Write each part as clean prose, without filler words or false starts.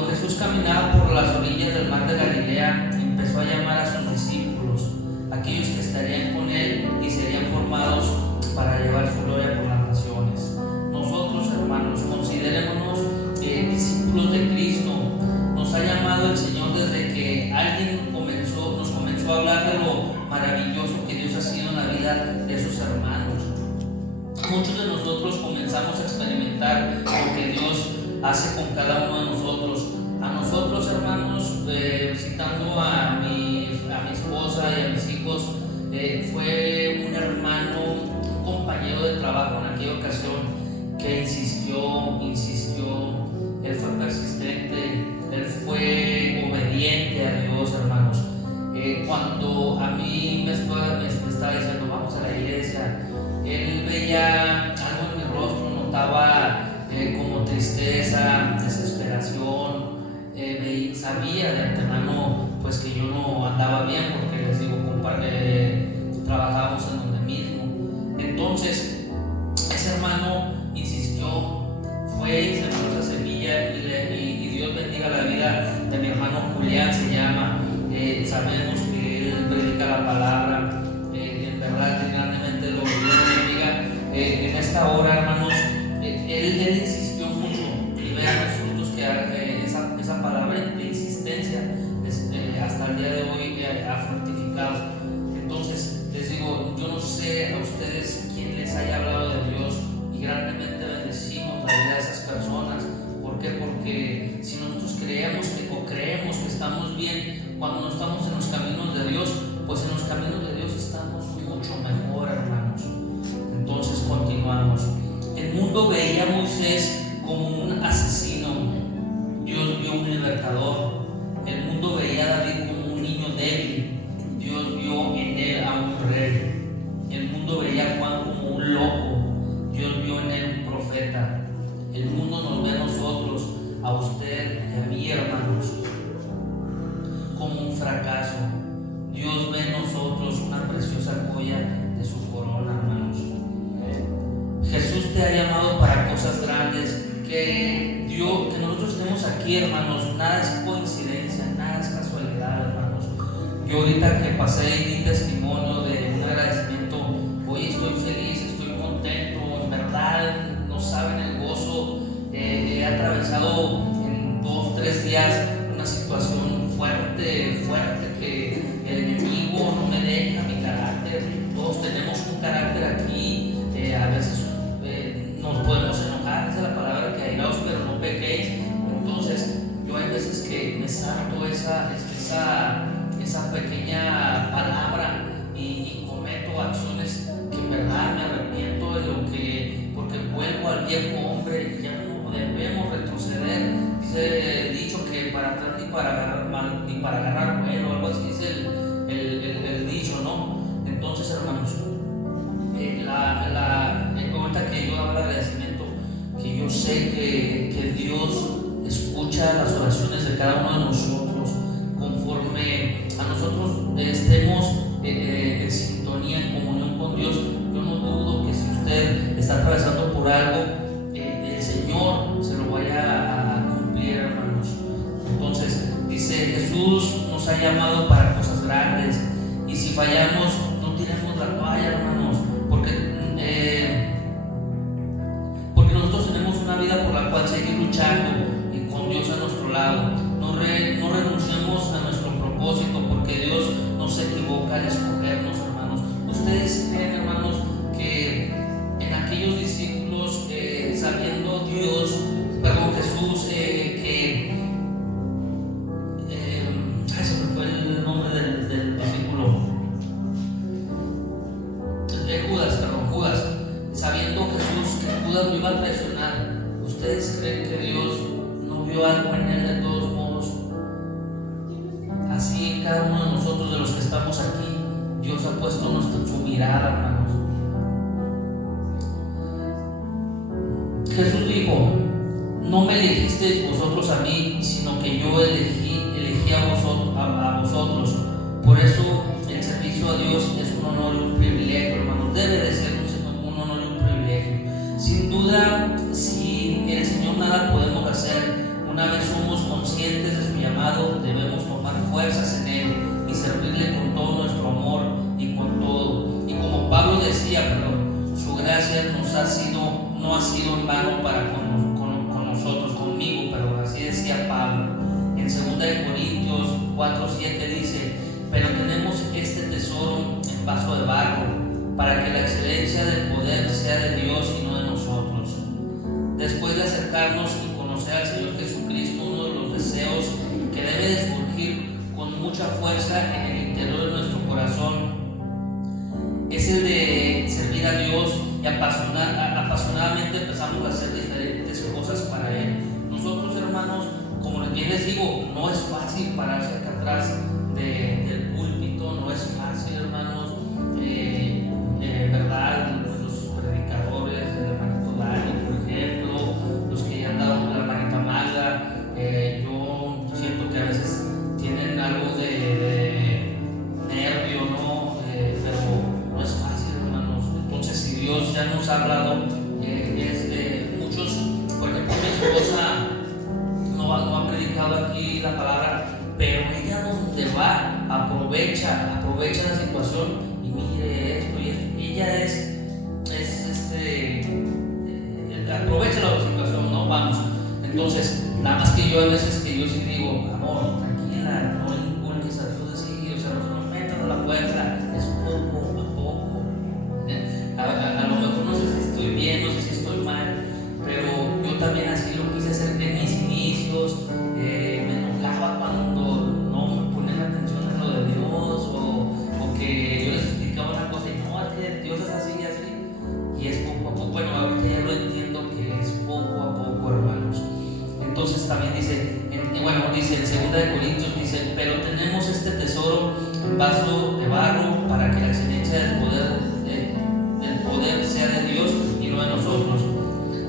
Cuando Jesús caminaba por las orillas del mar de Galilea, empezó a llamar a sus discípulos, aquellos que estarían con él y serían formados para llevar su gloria por las naciones. Nosotros, hermanos, considerémonos discípulos de Cristo. Nos ha llamado el Señor desde que alguien nos comenzó a hablar de lo maravilloso que Dios ha sido en la vida de sus hermanos. Muchos de nosotros comenzamos a experimentar lo que Dios hace con cada uno de nosotros. A nosotros, hermanos, citando a mi esposa y a mis hijos, fue un hermano, un compañero de trabajo en aquella ocasión que insistió, él fue persistente, él fue obediente a Dios, hermanos. Cuando a mí me estaba diciendo vamos a la iglesia, él veía algo en mi rostro, notaba como tristeza, desesperación, sabía de antemano pues que yo no andaba bien, porque les digo, trabajábamos en donde mismo. Entonces ese hermano insistió, fue y sembró esa semilla, y Dios bendiga la vida de mi hermano Julián, se llama. Sabemos que él predica la palabra, en verdad grandemente lo Dios lo bendiga. En esta hora, hermanos, él insistió mucho, y vean los frutos que esa palabra de insistencia hasta el día de hoy ha fructificado. Entonces les digo, yo no sé a ustedes quién les haya hablado de Dios, y grandemente bendecimos la vida de esas personas. ¿Por qué? Porque si nosotros creemos que estamos bien cuando no estamos en los caminos de Dios, pues en los caminos de Dios estamos mucho mejor, hermanos. Entonces continuamos. El mundo veía a Moisés como un asesino, Dios vio un libertador. El mundo veía a David como un niño débil, Dios vio en él a un rey. El mundo veía a Juan como un loco, Dios vio en él un profeta. El mundo nos ve a nosotros, a usted y a mí, hermanos, como un fracaso. Dios ve en nosotros una preciosa joya de su corona, hermanos. Jesús te ha llamado para cosas grandes. Que nosotros estemos aquí, hermanos, nada es coincidencia, nada es casualidad, hermanos. Yo ahorita que pasé mi testimonio de un agradecimiento, hoy estoy feliz, estoy contento, en verdad no saben el gozo. He atravesado en 2-3 días una situación fuerte, que el enemigo no me deja, mi carácter. Todos tenemos un carácter aquí, a veces nos podemos enojar, esa es la palabra, que airaos pero no pequéis. Entonces yo hay veces que me salto esa pequeña palabra y cometo acciones que en verdad me arrepiento de porque vuelvo al viejo hombre, y ya no debemos retroceder. Dice el dicho que para atrás ni para agarrar vuelo, algo así dice el dicho, ¿no? Entonces, hermanos, ahorita que yo hablo de agradecimiento, que yo sé que Dios escucha las oraciones de cada uno de nosotros, conforme a nosotros estemos en sintonía, en comunión con Dios. Yo no dudo que si usted está atravesando por algo, el Señor se lo vaya a cumplir, hermanos. Entonces dice, Jesús nos ha llamado para cosas grandes, y si fallamos, no tiremos la toalla, hermanos, porque nosotros tenemos una vida por la cual seguir luchando, y con Dios a nuestro lado. No renunciemos a nuestro propósito, porque Dios no se equivoca al escogernos, hermanos. Ustedes creen, hermanos, que en aquellos discípulos, sabiendo Jesús, se me fue el nombre del discípulo, Judas, sabiendo Jesús que Judas lo iba a traicionar, ¿ustedes creen que Dios no vio algo en él de todos modos? Así cada uno de nosotros, de los que estamos aquí, Dios ha puesto su mirada, hermanos. Jesús dijo, no me elegisteis vosotros a mí, sino que yo elegí a vosotros. Por eso el servicio a Dios es un honor y un privilegio, hermanos. Debe de ser un honor y un privilegio. Sin duda, sin el Señor nada podemos hacer. Una vez somos conscientes fuerzas en Él y servirle con todo nuestro amor y con todo. Y como Pablo decía, su gracia no ha sido en vano para con nosotros, conmigo, pero así decía Pablo. En 2 Corintios 4:7 dice: pero tenemos este tesoro en vaso de barro, para que la excelencia del poder sea de Dios y no de nosotros. Después de acercarnos y conocer al Señor Jesucristo, uno de los deseos que debe de surgir con mucha fuerza en el interior de nuestro corazón es el de servir a Dios y apasionadamente empezamos a hacer diferentes cosas para Él. Nosotros, hermanos, como bien les digo, no es fácil pararse acá atrás del púlpito, no es fácil, hermanos, verdad, los predicadores, el hermanito Dani, por ejemplo, los que ya han dado con la hermanita Magda, yo siento que a veces tienen algo de nervio, ¿no? Pero no es fácil, hermanos. Entonces, si Dios ya nos ha hablado, muchos, por ejemplo, mi esposa no ha predicado aquí la palabra, pero ella donde va aprovecha la situación y mire esto y esto. Ella aprovecha la situación, ¿no? Vamos. Entonces, nada más que yo a veces que yo sí digo, amor, tranquila, no inculques a Dios así, o sea, no metas a la fuerza, es poco a poco. A lo mejor no sé si estoy bien, no sé si estoy mal, pero yo también así lo quise hacer en mis inicios. Me enojaba cuando no me ponían atención en lo de Dios, o que yo les explicaba una cosa y no, es que Dios es así y así, y es poco a poco. Bueno, ahorita ya lo entiendo que es poco a poco, hermanos. Entonces también dice en 2 Corintios dice: pero tenemos este tesoro en vaso de barro, para que la excelencia del poder sea de Dios y no de nosotros.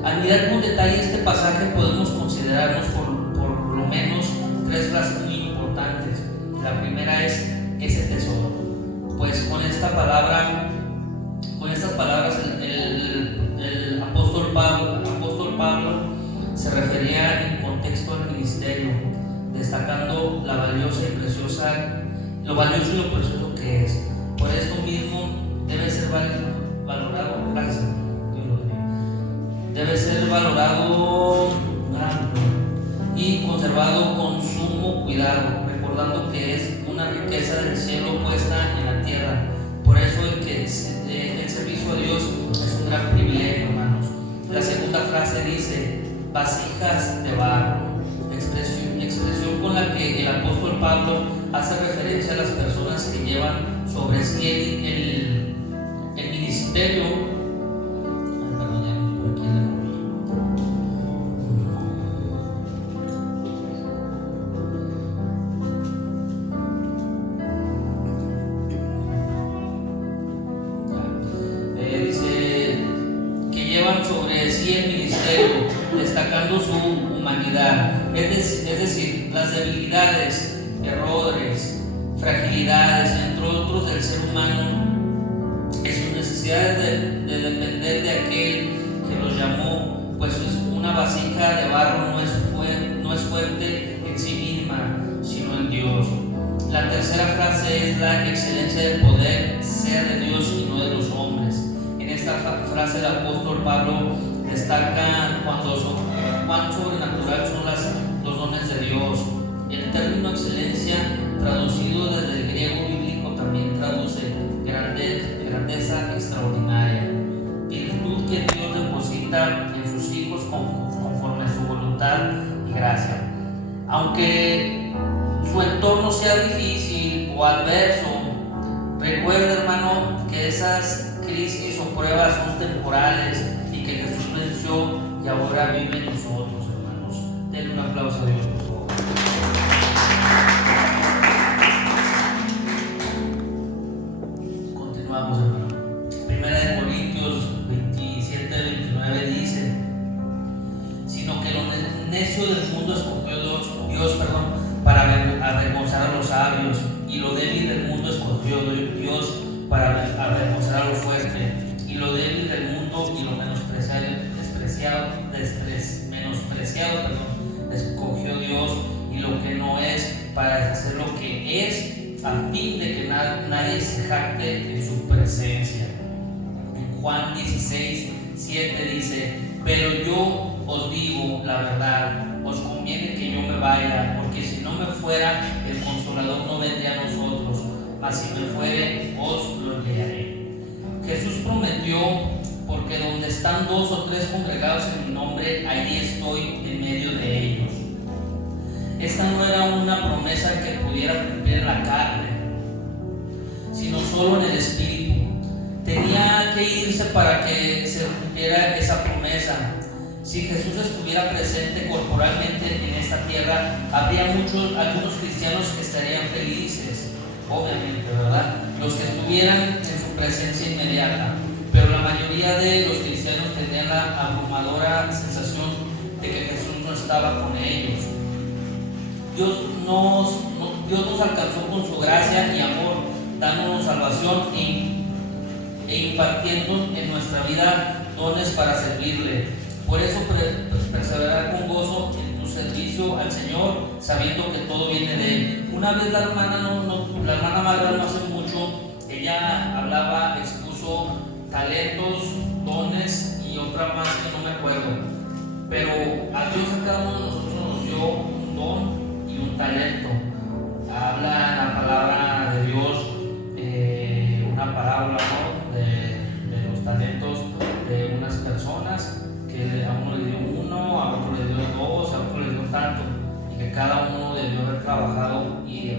Al mirar con detalle este pasaje podemos considerarnos por lo menos 3 frases muy importantes. La primera es ese tesoro. Pues con estas palabras el apóstol Pablo se refería en contexto al ministerio, destacando lo valioso y lo precioso que es. Por esto mismo debe ser valorado, gracias, Dios lo bendiga. Debe ser valorado y conservado con sumo cuidado, recordando que es una riqueza del cielo puesta en la tierra. Por eso el servicio a Dios es un gran privilegio, hermanos. La segunda frase dice: vasijas de barro, expresión con la que el apóstol Pablo hace referencia a las personas que llevan sobre sí el ministerio. Sobre sí el ministerio, destacando su humanidad, es decir, las debilidades, errores, fragilidades, entre otros, del ser humano, y sus necesidades de depender de aquel que los llamó. Pues una vasija de barro no es fuerte en sí misma, sino en Dios. La tercera frase es: la excelencia del poder sea de Dios y no de los hombres. En esta frase el apóstol Pablo destaca cuán sobrenatural son los dones de Dios. El término excelencia, traducido desde el griego bíblico, también traduce grandeza extraordinaria, virtud que Dios deposita en sus hijos conforme a su voluntad y gracia. Aunque su entorno sea difícil o adverso, recuerda, hermano, que esas crisis o pruebas son temporales y que Jesús venció y ahora vive en nosotros, hermanos. Denle un aplauso a Dios, por favor. Continuamos, hermano. 1 Corintios 27-29 dice: sino que lo necio del mundo escogió Dios para avergonzar a los sabios, y lo débil del mundo escogió Dios para avergonzar a lo fuerte, y lo débil del mundo y lo menospreciado escogió Dios, y lo que no es, para deshacer lo que es, a fin de que nadie se jacte en su presencia. En Juan 16:7 dice: pero yo os digo la verdad, os conviene que yo me vaya, porque si no me fuera, el Consolador no vendría a nosotros, mas si me fuere, os lo enviaré. Jesús prometió: porque donde están 2 o 3 congregados en mi nombre, ahí estoy en medio de ellos. Esta no era una promesa que pudiera cumplir en la carne, sino solo en el Espíritu. Tenía que irse para que se cumpliera esa promesa. Si Jesús estuviera presente corporalmente en esta tierra, habría algunos cristianos que estarían felices, obviamente, ¿verdad? Los que estuvieran en su presencia inmediata. Pero la mayoría de los cristianos tendrían la abrumadora sensación de que Jesús no estaba con ellos. Dios nos alcanzó con su gracia y amor, dándonos salvación e impartiendo en nuestra vida dones para servirle. Por eso perseverar con gozo en tu servicio al Señor, sabiendo que todo viene de Él. Una vez la hermana Marga, no hace mucho, ella expuso talentos, dones y otra más que no me acuerdo. Pero a Dios, a cada uno de nosotros nos dio un don y un talento. Habla la palabra de Dios, una parábola, ¿no? de los talentos de unas personas, que a uno le dio 1, a otro le dio 2, a otro le dio tanto, y que cada uno debió haber trabajado y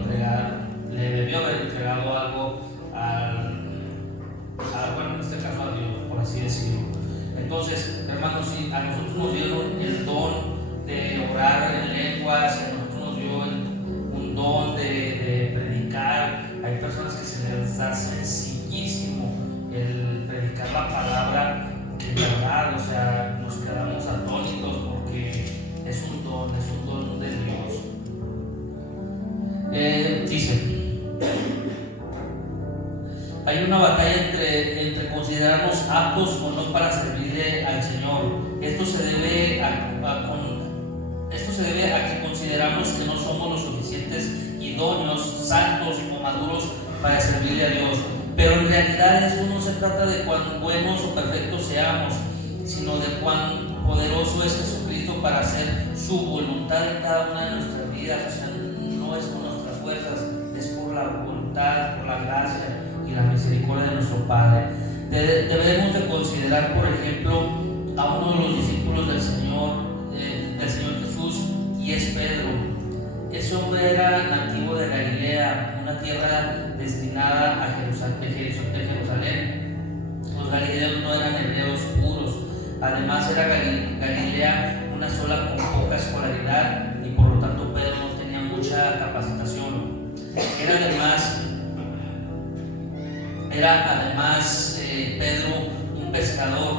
le debió haber entregado algo bueno, en este caso a Dios, por así decirlo. Entonces, hermanos, si a nosotros nos dieron el don de orar en lenguas, a nosotros nos dio un don de predicar. Hay personas que se les da sencillísimo el predicar la palabra, que de verdad, o sea, nos quedamos atónitos porque es un don de Dios. Dice: hay una batalla entre considerarnos aptos o no para servirle al Señor. Esto se debe a que consideramos que no somos lo suficientes idóneos, santos o maduros para servirle a Dios. Pero en realidad eso no se trata de cuán buenos o perfectos seamos, sino de cuán poderoso es Jesucristo para hacer su voluntad en cada una de nuestras vidas. O sea, no es con nuestras fuerzas, es por la voluntad, por la gracia y la misericordia de nuestro Padre. Debemos de considerar, por ejemplo, a uno de los discípulos del Señor Jesús, y es Pedro. Ese hombre era nativo de Galilea, una tierra destinada a Jerusalén. Los galileos no eran hebreos puros. Además, era Galilea una sola con poca escolaridad, y por lo tanto Pedro no tenía mucha capacitación. Era además Pedro un pescador.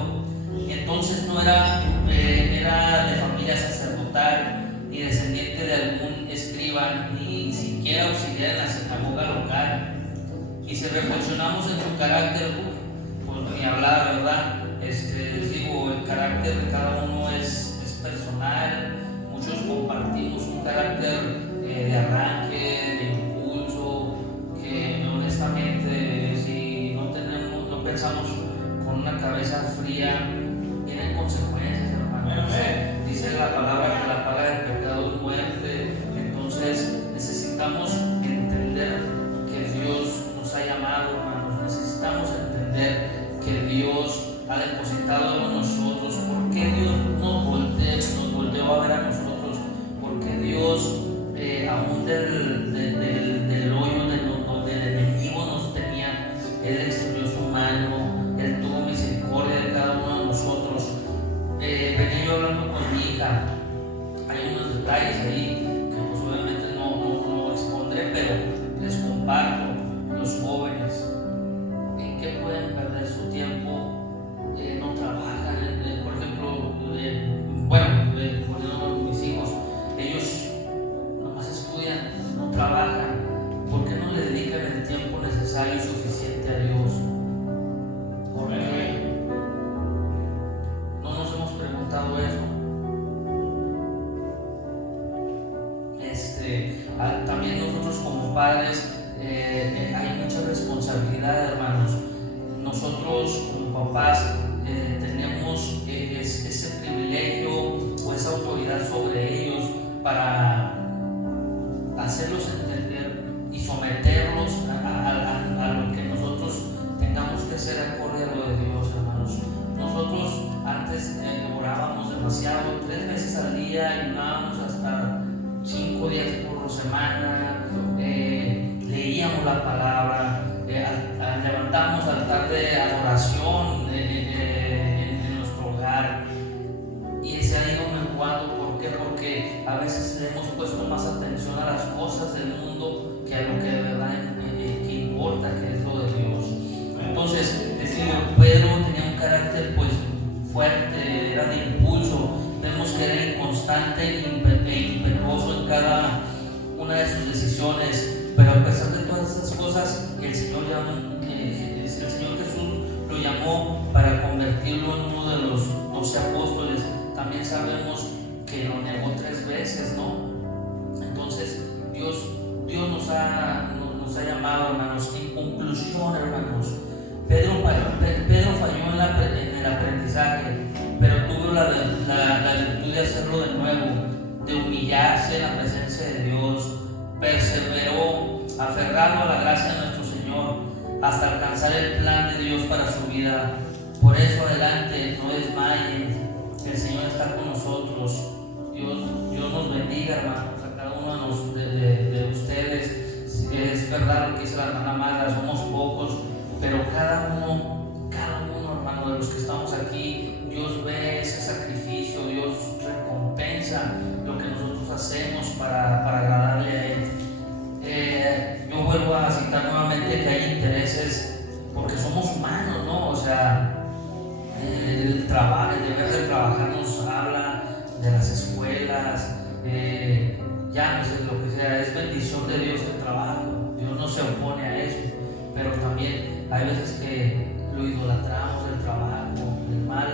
Entonces no era de familia sacerdotal, ni descendiente de algún escriba, ni siquiera auxiliar en la sinagoga local. Y si reflexionamos en su carácter, pues ni hablar, ¿verdad? El carácter de cada uno es personal. Muchos compartimos un carácter de arranque, de impulso, que honestamente, si no pensamos con una cabeza fría, tienen consecuencias, hermano. Dice la palabra que la paga del pecado es muerte. Entonces necesitamos entender que Dios nos ha llamado, hermanos. Necesitamos entender que Dios ha depositado en nosotros. ¿Por qué Dios nos volteó a ver a nosotros? Porque Dios, aún del hoyo donde el enemigo nos tenía, Él extendió su mano, Él tuvo misericordia de cada uno de nosotros. Venía yo hablando con mi hija. Hay unos detalles ahí que pues obviamente no expondré, pero les comparto. Los jóvenes, ¿en qué pueden perder su tiempo? No trabajan, por ejemplo, poniendo mis hijos, ellos nomás estudian, no trabajan. ¿Por qué no le dedican el tiempo necesario y suficiente a Dios? ¿Por qué? ¿No nos hemos preguntado eso? También nosotros como padres hay mucha responsabilidad, hermanos. Nosotros como papás tenemos ese privilegio o esa autoridad sobre ellos para hacerlos entender y someterlos a lo que nosotros tengamos que hacer acorde a lo de Dios, hermanos. Nosotros antes orábamos demasiado, 3 veces al día, ayunábamos hasta 5 días por semana, leíamos la palabra, levantamos altar de adoración en nuestro hogar, y se ha ido menguando. ¿Por qué? Porque a veces le hemos puesto más atención a las cosas del mundo que a lo que de verdad que importa, que es lo de Dios. Entonces, les digo, Pedro tenía un carácter pues fuerte, era de impulso. Vemos que era inconstante e impetuoso en cada una de sus decisiones, pero a pesar de todas esas cosas, el Señor Jesús lo llamó para convertirlo en uno de los 12 apóstoles. También sabemos que lo negó 3 veces, ¿no? Entonces, Dios nos ha llamado, hermanos. En conclusión, hermanos, Pedro falló en el aprendizaje, pero tuvo la virtud de hacerlo de nuevo, de humillarse en la presencia de Dios, perseveró, aferrado a la gracia de nuestro Señor, hasta alcanzar el plan de Dios para su vida. Por eso adelante, no desmayen, el Señor está con nosotros. Dios nos bendiga, hermanos, a cada uno de ustedes. Es verdad lo que dice la hermana Magda, somos pocos, pero cada uno, hermano, de los que estamos aquí, Dios ve ese sacrificio, Dios recompensa lo que nosotros hacemos para agradarle a Él. Yo vuelvo a citar nuevamente que hay intereses, porque somos humanos, ¿no? O sea, el deber de trabajar nos habla de las escuelas, llámese lo que sea, es bendición de Dios el trabajo. Dios no se opone a eso, pero también hay veces que lo idolatramos, el trabajo, el mal